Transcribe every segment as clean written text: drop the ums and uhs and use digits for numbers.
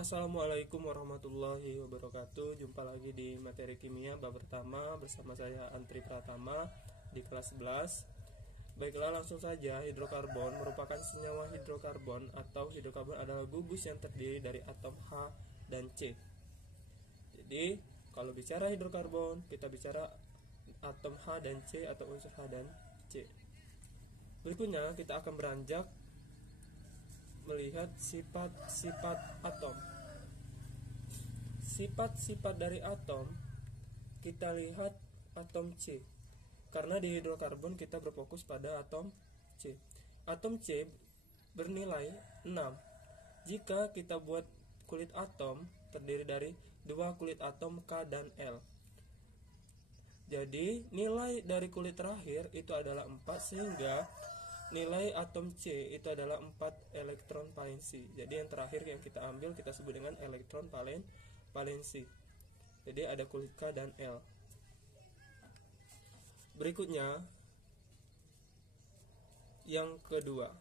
Assalamualaikum warahmatullahi wabarakatuh. Jumpa lagi di materi kimia bab pertama bersama saya Antri Pratama di kelas 11. Baiklah, langsung saja. Hidrokarbon merupakan senyawa hidrokarbon atau hidrokarbon adalah gugus yang terdiri dari atom H dan C. Jadi kalau bicara hidrokarbon, kita bicara atom H dan C atau unsur H dan C. Berikutnya kita akan beranjak melihat sifat-sifat atom. Sifat-sifat dari atom, kita lihat atom C. Karena di hidrokarbon kita berfokus pada atom C. Atom C bernilai 6. Jika kita buat kulit atom terdiri dari dua kulit atom K dan L. Jadi nilai dari kulit terakhir itu adalah 4, sehingga nilai atom C itu adalah 4 elektron valensi. Jadi yang terakhir yang kita ambil kita sebut dengan elektron valensi. Jadi ada kulit K dan L. Berikutnya yang kedua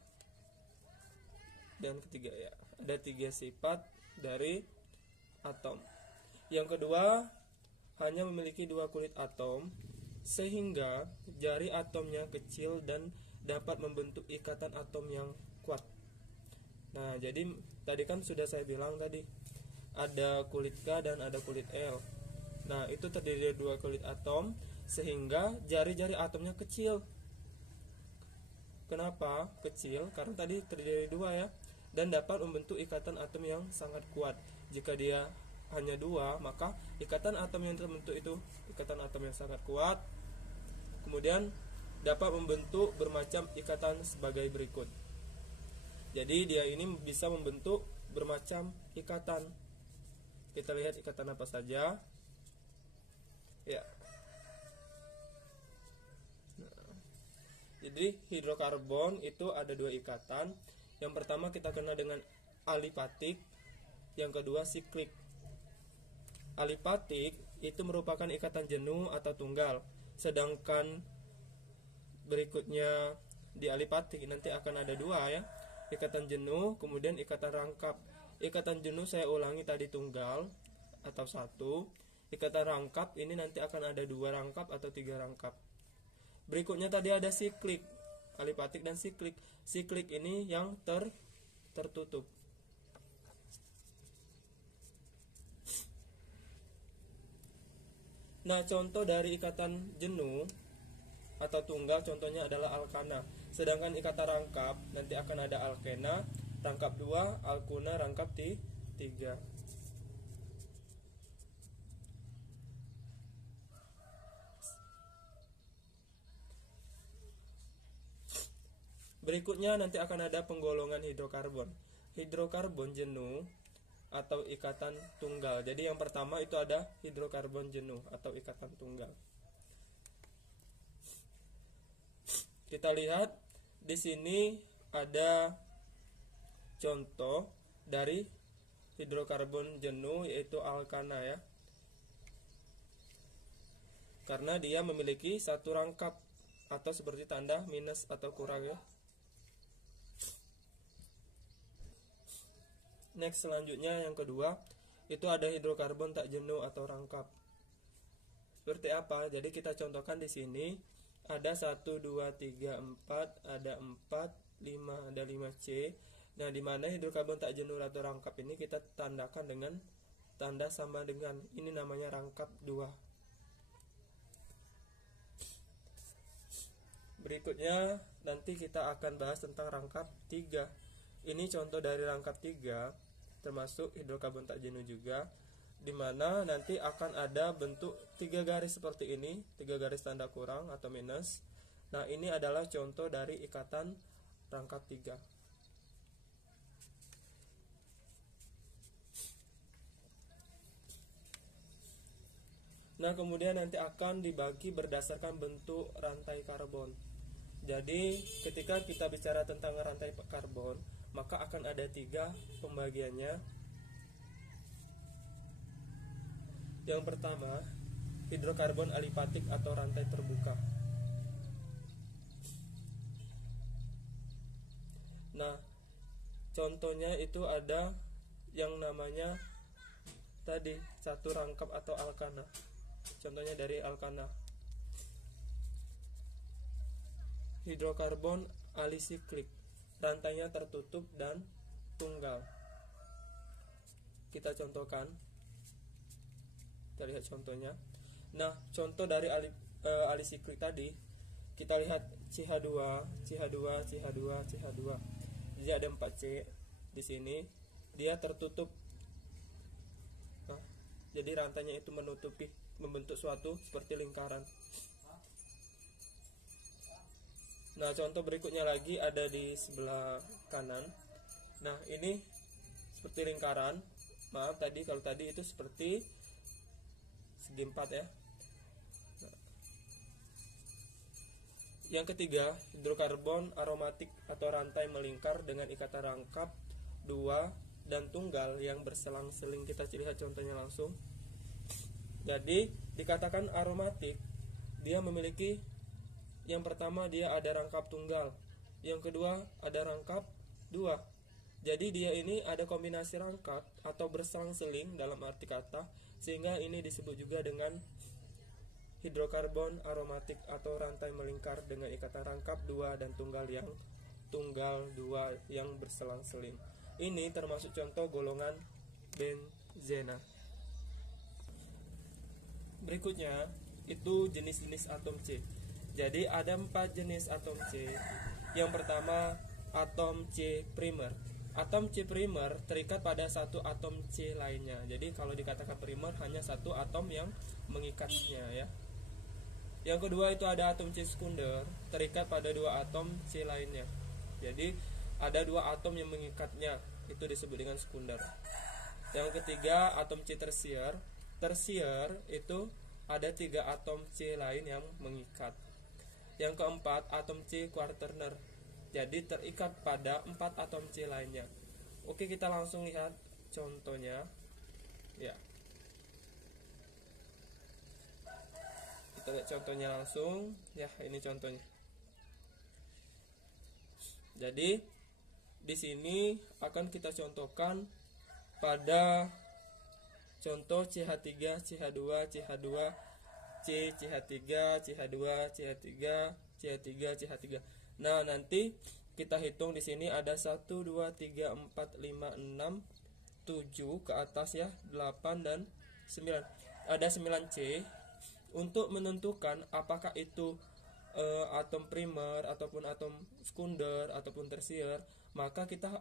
dan ketiga ya. Ada 3 sifat dari atom. Yang kedua, hanya memiliki 2 kulit atom sehingga jari atomnya kecil dan dapat membentuk ikatan atom yang kuat. Nah, jadi tadi kan sudah saya bilang tadi ada kulit K dan ada kulit L. Nah, itu terdiri dari 2 kulit atom sehingga jari-jari atomnya kecil. Kenapa kecil? Karena tadi terdiri dari 2 ya, dan dapat membentuk ikatan atom yang sangat kuat. Jika dia hanya 2, maka ikatan atom yang terbentuk itu ikatan atom yang sangat kuat. Kemudian dapat membentuk bermacam ikatan sebagai berikut. Jadi dia ini bisa membentuk bermacam ikatan. Kita lihat ikatan apa saja. Ya. Nah, jadi hidrokarbon itu ada 2 ikatan. Yang pertama kita kenal dengan alipatik, yang kedua siklik. Alipatik itu merupakan ikatan jenuh atau tunggal, sedangkan berikutnya di alipatik nanti akan ada 2 ya, ikatan jenuh kemudian ikatan rangkap. Ikatan jenuh saya ulangi tadi tunggal atau 1, ikatan rangkap ini nanti akan ada 2 rangkap atau 3 rangkap. Berikutnya tadi ada siklik, alipatik dan siklik. Siklik ini yang tertutup. Nah, contoh dari ikatan jenuh atau tunggal contohnya adalah alkana. Sedangkan ikatan rangkap nanti akan ada alkena, rangkap 2, alkuna, rangkap 3. Berikutnya nanti akan ada penggolongan hidrokarbon. Hidrokarbon jenuh atau ikatan tunggal. Jadi yang pertama itu ada hidrokarbon jenuh atau ikatan tunggal. Kita lihat di sini ada contoh dari hidrokarbon jenuh yaitu alkana ya. Karena dia memiliki 1 rangkap atau seperti tanda minus atau kurang ya. Next, selanjutnya yang kedua itu ada hidrokarbon tak jenuh atau rangkap. Seperti apa? Jadi kita contohkan di sini ada 1, 2, 3, 4, ada 4, 5, ada 5C. Nah, di mana hidrokarbon tak jenuh atau rangkap ini kita tandakan dengan tanda sama dengan. Ini namanya rangkap 2. Berikutnya nanti kita akan bahas tentang rangkap 3. Ini contoh dari rangkap 3, termasuk hidrokarbon tak jenuh juga, di mana nanti akan ada bentuk 3 garis seperti ini, 3 garis tanda kurang atau minus. Nah, ini adalah contoh dari ikatan rangkap 3. Nah, kemudian nanti akan dibagi berdasarkan bentuk rantai karbon. Jadi, ketika kita bicara tentang rantai karbon, maka akan ada 3 pembagiannya. Yang pertama, hidrokarbon alipatik atau rantai terbuka. Nah, contohnya itu ada yang namanya tadi satu rangkap atau alkana. Contohnya dari alkana. Hidrokarbon alisiklik, rantainya tertutup dan tunggal. Kita contohkan. Kita lihat contohnya. Nah, contoh dari alisiklik tadi, kita lihat CH2, CH2, CH2, CH2. Jadi ada 4 C di sini. Dia tertutup. Nah, jadi rantainya itu membentuk suatu seperti lingkaran. Nah, contoh berikutnya lagi ada di sebelah kanan. Nah, ini seperti lingkaran. Maaf tadi, kalau tadi itu seperti segi 4 ya. Nah, yang ketiga, hidrokarbon aromatik atau rantai melingkar dengan ikatan rangkap 2 dan tunggal yang berselang-seling. Kita lihat contohnya langsung. Jadi dikatakan aromatik, dia memiliki, yang pertama dia ada rangkap tunggal, yang kedua ada rangkap 2. Jadi dia ini ada kombinasi rangkap atau berselang-seling dalam arti kata, sehingga ini disebut juga dengan hidrokarbon aromatik atau rantai melingkar dengan ikatan rangkap 2 dan tunggal 2 yang berselang-seling. Ini termasuk contoh golongan benzena. Berikutnya itu jenis-jenis atom C. Jadi ada 4 jenis atom C. Yang pertama atom C primer. Atom C primer terikat pada satu atom C lainnya. Jadi kalau dikatakan primer hanya satu atom yang mengikatnya ya. Yang kedua itu ada atom C sekunder, terikat pada 2 atom C lainnya. Jadi ada 2 atom yang mengikatnya, itu disebut dengan sekunder. Yang ketiga atom C tersier. Tersier itu ada 3 atom C lain yang mengikat. Yang keempat atom C quaterner, jadi terikat pada 4 atom C lainnya. Oke, kita langsung lihat contohnya ya. Kita lihat contohnya langsung ya. Ini contohnya. Jadi di sini akan kita contohkan pada contoh CH3, CH2, CH2, C, CH3, CH2, CH3, CH3, CH3. Nah, nanti kita hitung di sini ada 1 2 3 4 5 6 7 ke atas ya, 8 dan 9. Ada 9 C. Untuk menentukan apakah itu atom primer ataupun atom sekunder ataupun tersier, maka kita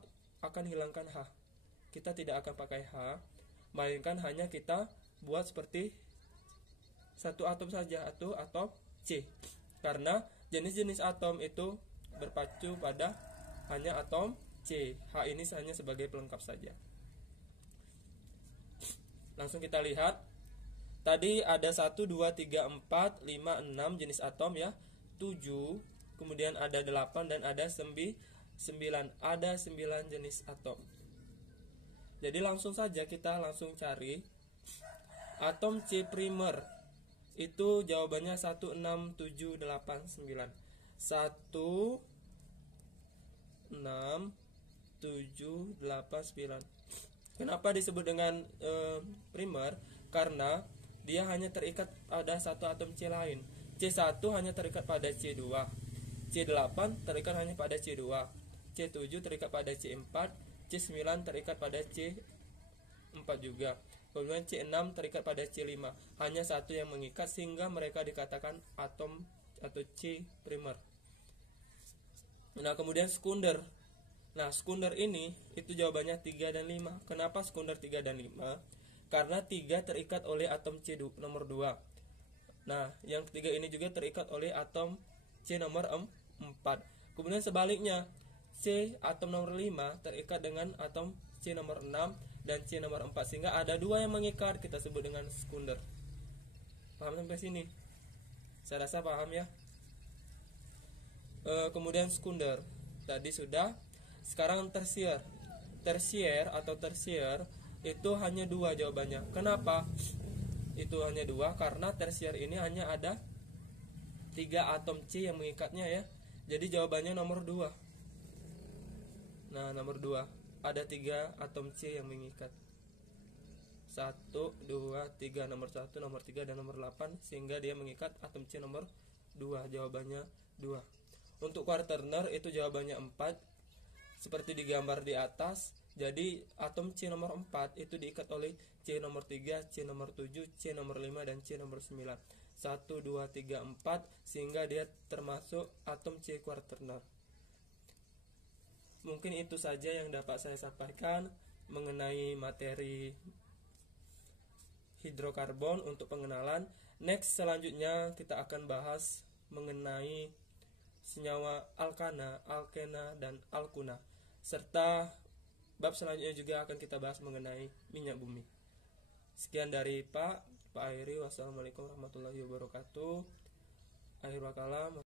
akan hilangkan H. Kita tidak akan pakai H, melainkan hanya kita buat seperti satu atom saja atau atom C. Karena jenis-jenis atom itu berpacu pada hanya atom C. H ini hanya sebagai pelengkap saja. Langsung kita lihat. Tadi ada 1 2 3 4 5 6 jenis atom ya. 7, kemudian ada 8 dan ada 9. Ada 9 jenis atom. Jadi langsung saja kita langsung cari atom C primer. Itu jawabannya 1 6 7 8 9. 1 6 7 8 9. Kenapa disebut dengan primer? Karena dia hanya terikat pada satu atom C lain. C1 hanya terikat pada C2, C8 terikat hanya pada C2, C7 terikat pada C4, C9 terikat pada C4 juga. Kemudian C6 terikat pada C5. Hanya satu yang mengikat sehingga mereka dikatakan atom atau C primer. Nah, kemudian sekunder. Nah, sekunder ini itu jawabannya 3 dan 5. Kenapa sekunder 3 dan 5? Karena 3 terikat oleh atom C nomor 2. Nah, yang ketiga ini juga terikat oleh atom C nomor 4. Kemudian sebaliknya, C atom nomor 5 terikat dengan atom C nomor 6 dan C nomor 4. Sehingga ada 2 yang mengikat, kita sebut dengan sekunder. Paham sampai sini? Saya rasa paham ya. Kemudian sekunder tadi sudah. Sekarang tersier. Tersier atau tersier itu hanya 2 jawabannya. Kenapa? Itu hanya 2 karena tersier ini hanya ada 3 atom C yang mengikatnya ya. Jadi jawabannya nomor 2. Nah, nomor 2. ada 3 atom C yang mengikat. 1, 2, 3, nomor 1, nomor 3, dan nomor 8, sehingga dia mengikat atom C nomor 2. Jawabannya 2. Untuk quaterner itu jawabannya 4, seperti digambar di atas. Jadi atom C nomor 4 itu diikat oleh C nomor 3, C nomor 7, C nomor 5, dan C nomor 9. 1, 2, 3, 4, sehingga dia termasuk atom C quaterner. Mungkin itu saja yang dapat saya sampaikan mengenai materi hidrokarbon untuk pengenalan. Next, selanjutnya kita akan bahas mengenai senyawa alkana, alkena, dan alkuna, serta bab selanjutnya juga akan kita bahas mengenai minyak bumi. Sekian dari Pak Airi. Wassalamualaikum warahmatullahi wabarakatuh. Akhirul kalam.